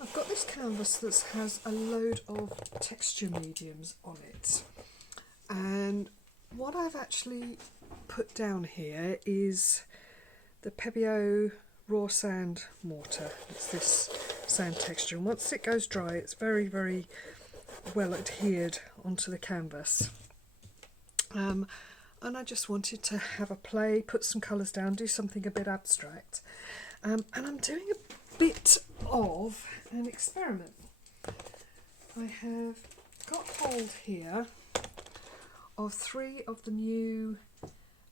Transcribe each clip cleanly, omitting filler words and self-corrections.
I've got this canvas that has a load of texture mediums on it, and what I've actually put down here is the Pebeo raw sand mortar. It's this sand texture, and once it goes dry it's very, very well adhered onto the canvas. And I just wanted to have a play, put some colours down, do something a bit abstract. And I'm doing a bit of an experiment. I have got hold here of 3 of the new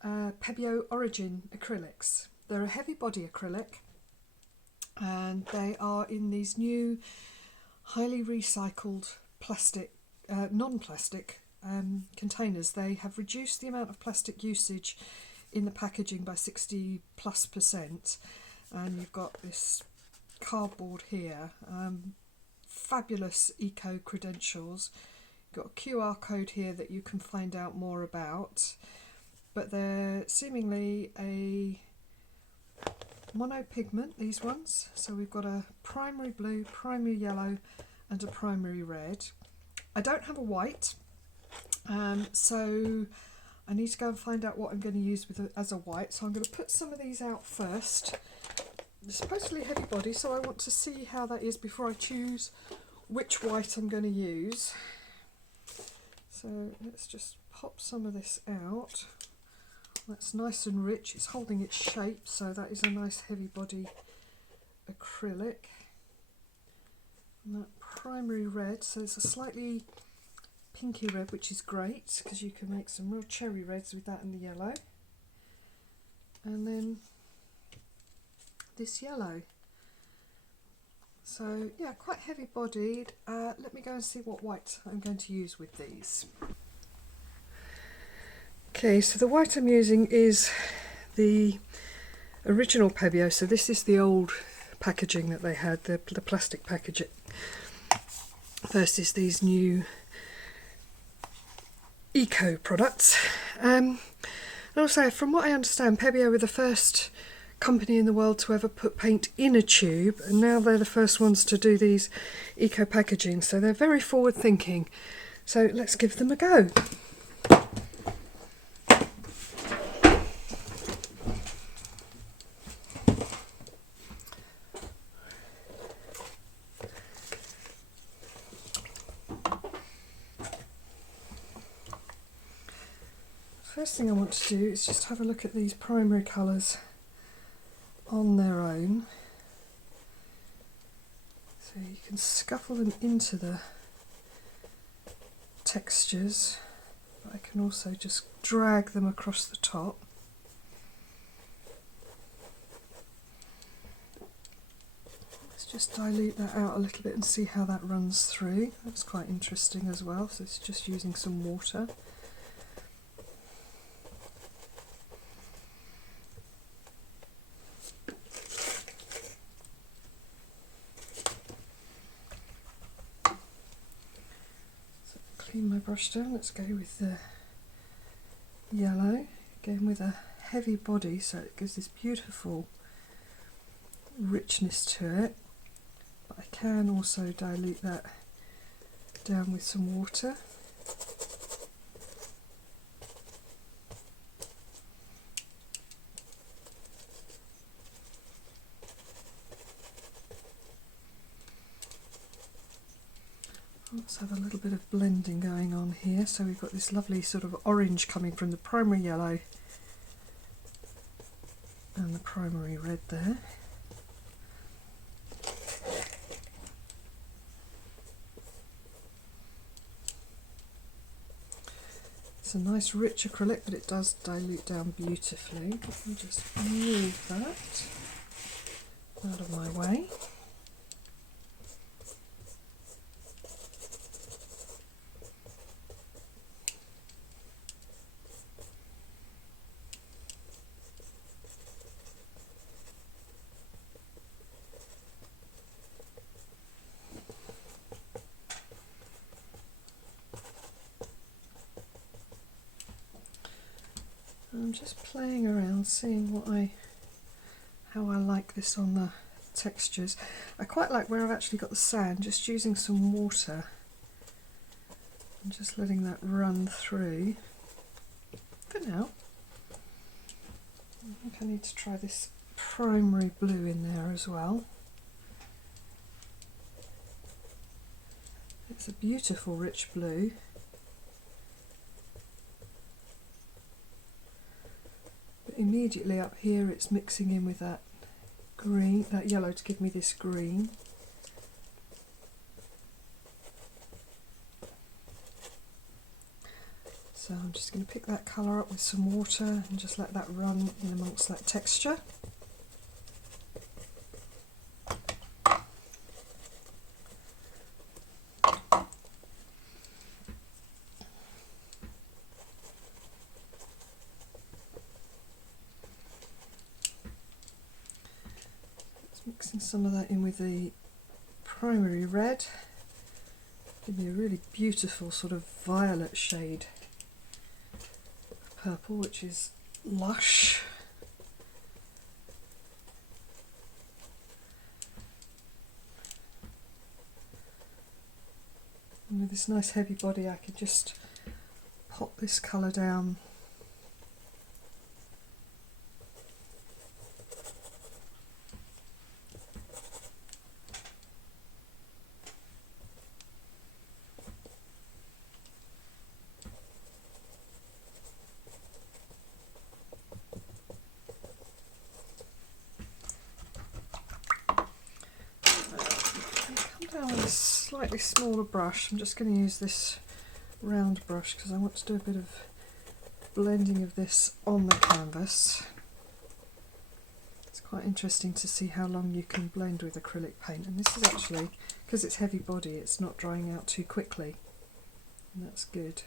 Pebeo Origin acrylics. They're a heavy body acrylic, and they are in these new highly recycled plastic, non-plastic containers. They have reduced the amount of plastic usage in the packaging by 60+%, and you've got this cardboard here, fabulous eco credentials. You've got a QR code here that you can find out more about, but they're seemingly a monopigment, these ones. So we've got a primary blue, primary yellow and a primary red. I don't have a white, so I need to go and find out what I'm going to use as a white. So I'm going to put some of these out first. They're supposedly heavy body, so I want to see how that is before I choose which white I'm going to use. So let's just pop some of this out. That's nice and rich. It's holding its shape, so that is a nice heavy body acrylic. And that primary red, so it's a slightly pinky red, which is great because you can make some real cherry reds with that and the yellow. And then this yellow. So yeah, quite heavy bodied. Let me go and see what white I'm going to use with these. Okay, so the white I'm using is the original Pebeo. So this is the old packaging that they had, the plastic packaging, versus these new eco products. And also, from what I understand, Pebeo were the first company in the world to ever put paint in a tube, and now they're the first ones to do these eco packaging, so they're very forward thinking. So let's give them a go. First thing I want to do is just have a look at these primary colours on their own. So you can scuffle them into the textures, but I can also just drag them across the top. Let's just dilute that out a little bit and see how that runs through. That's quite interesting as well, so it's just using some water. Clean my brush down. Let's go with the yellow, again with a heavy body, so it gives this beautiful richness to it, but I can also dilute that down with some water. Let's have a little bit of blending going on here. So we've got this lovely sort of orange coming from the primary yellow and the primary red there. It's a nice rich acrylic, but it does dilute down beautifully. Let me just move that out of my way. I'm just playing around, seeing how I like this on the textures. I quite like where I've actually got the sand, just using some water and just letting that run through for now. I think I need to try this primary blue in there as well. It's a beautiful rich blue. But immediately up here it's mixing in with that green, that yellow to give me this green. So I'm just going to pick that colour up with some water and just let that run in amongst that texture. Mixing some of that in with the primary red, give me a really beautiful sort of violet shade of purple, which is lush. And with this nice heavy body I can just pop this colour down . With a slightly smaller brush, I'm just going to use this round brush because I want to do a bit of blending of this on the canvas. It's quite interesting to see how long you can blend with acrylic paint, and this is actually, because it's heavy body, it's not drying out too quickly, and that's good.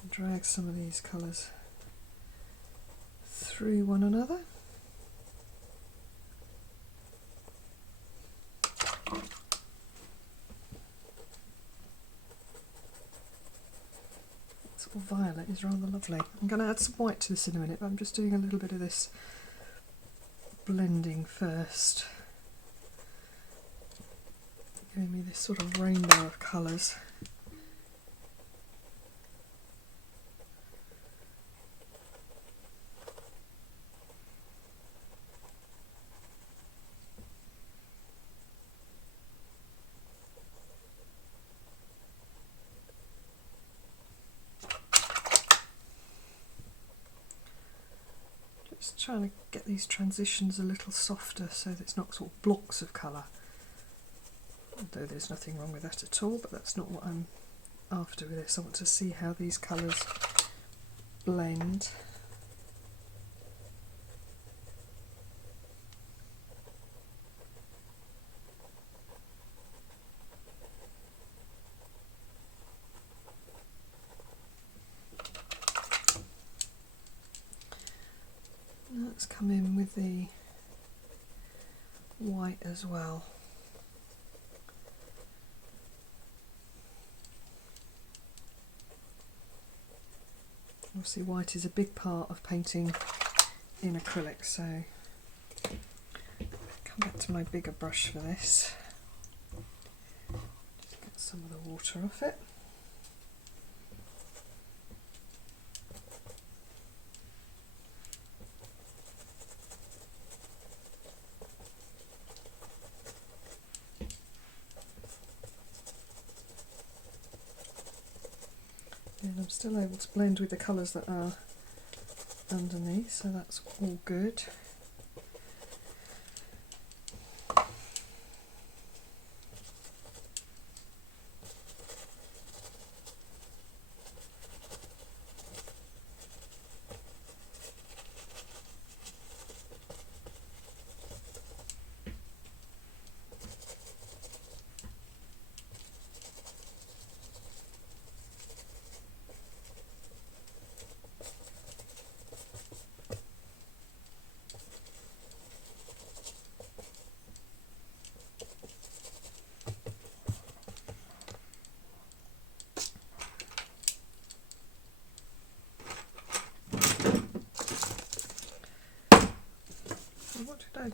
And drag some of these colours through one another. That sort of violet is rather lovely. I'm going to add some white to this in a minute, but I'm just doing a little bit of this blending first, giving me this sort of rainbow of colours. Just trying to get these transitions a little softer so that it's not sort of blocks of colour. Although there's nothing wrong with that at all, but that's not what I'm after with this. I want to see how these colours blend. Let's come in with the white as well. Obviously white is a big part of painting in acrylic, so come back to my bigger brush for this. Just get some of the water off it. And I'm still able to blend with the colours that are underneath, so that's all good.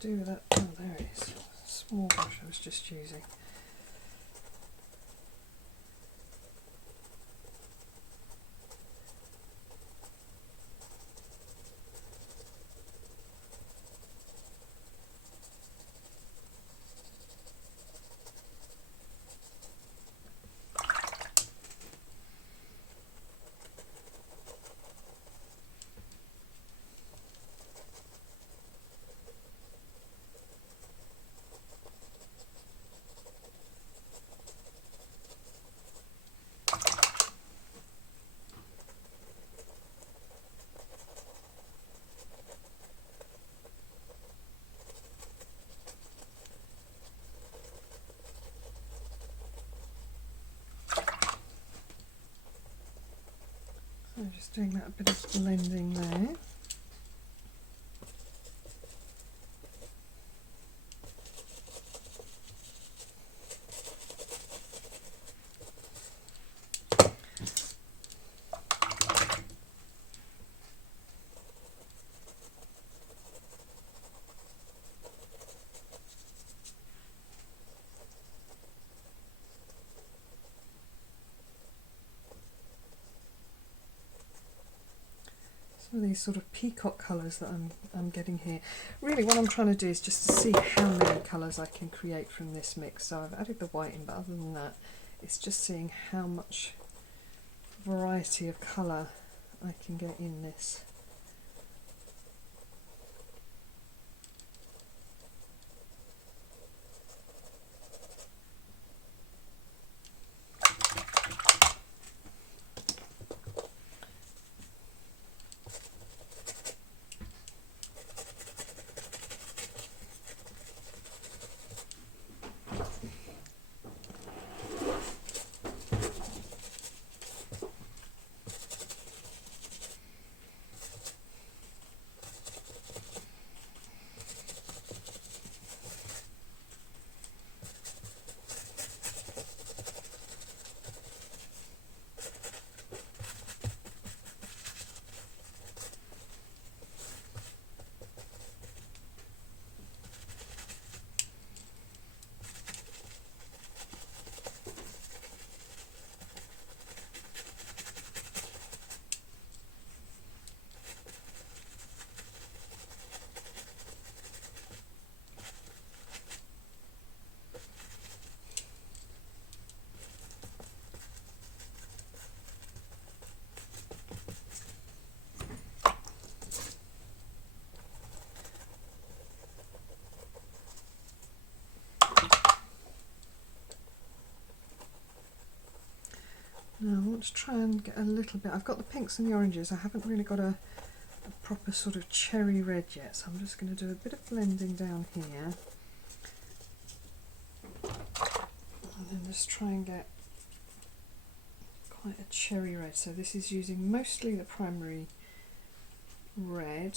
do with that? Oh, there it is. Small brush I was just using. So just doing that a bit of blending there. Some of these sort of peacock colours that I'm getting here. Really what I'm trying to do is just to see how many colours I can create from this mix. So I've added the white in, but other than that, it's just seeing how much variety of colour I can get in this. Now I want to try and get a little bit, I've got the pinks and the oranges, I haven't really got a proper sort of cherry red yet, so I'm just going to do a bit of blending down here. And then just try and get quite a cherry red. So this is using mostly the primary red.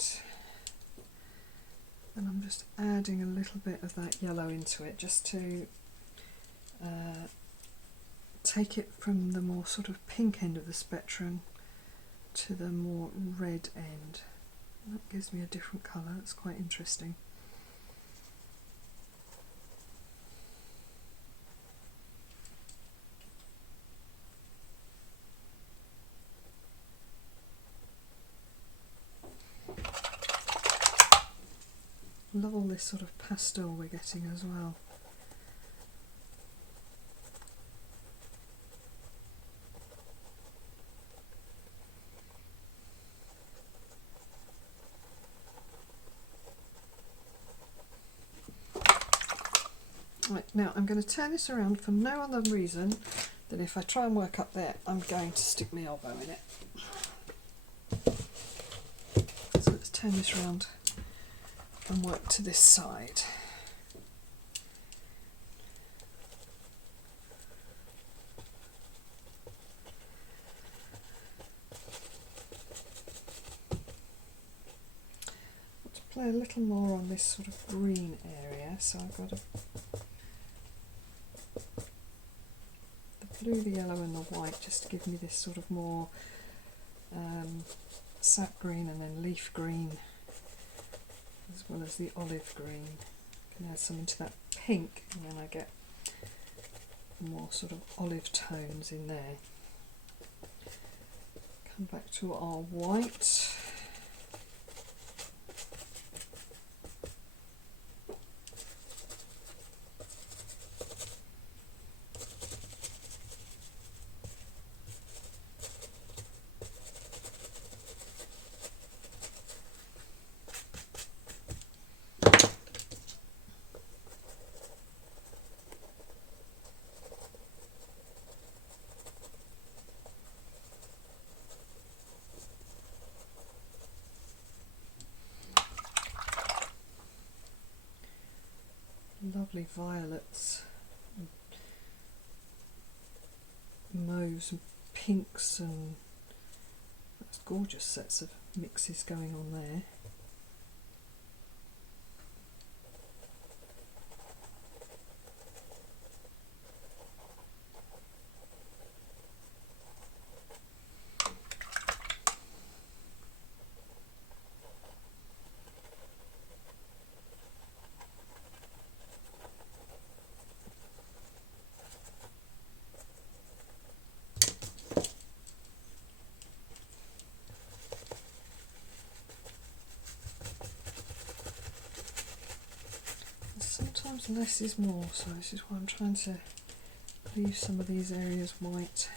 And I'm just adding a little bit of that yellow into it just to take it from the more sort of pink end of the spectrum to the more red end. And that gives me a different colour, it's quite interesting. Love all this sort of pastel we're getting as well. Right, now I'm going to turn this around for no other reason than if I try and work up there, I'm going to stick my elbow in it. So let's turn this around and work to this side. I want to play a little more on this sort of green area, so I've got the blue, the yellow and the white just to give me this sort of more sap green and then leaf green as well as the olive green. I can add some into that pink, and then I get more sort of olive tones in there. Come back to our white. Lovely violets, mauves and pinks, and that's gorgeous sets of mixes going on there. Sometimes less is more, so this is why I'm trying to leave some of these areas white.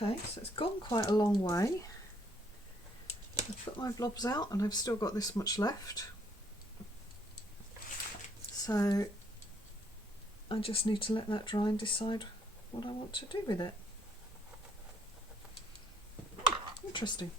Okay, so it's gone quite a long way. I've put my blobs out and I've still got this much left. So I just need to let that dry and decide what I want to do with it. Interesting.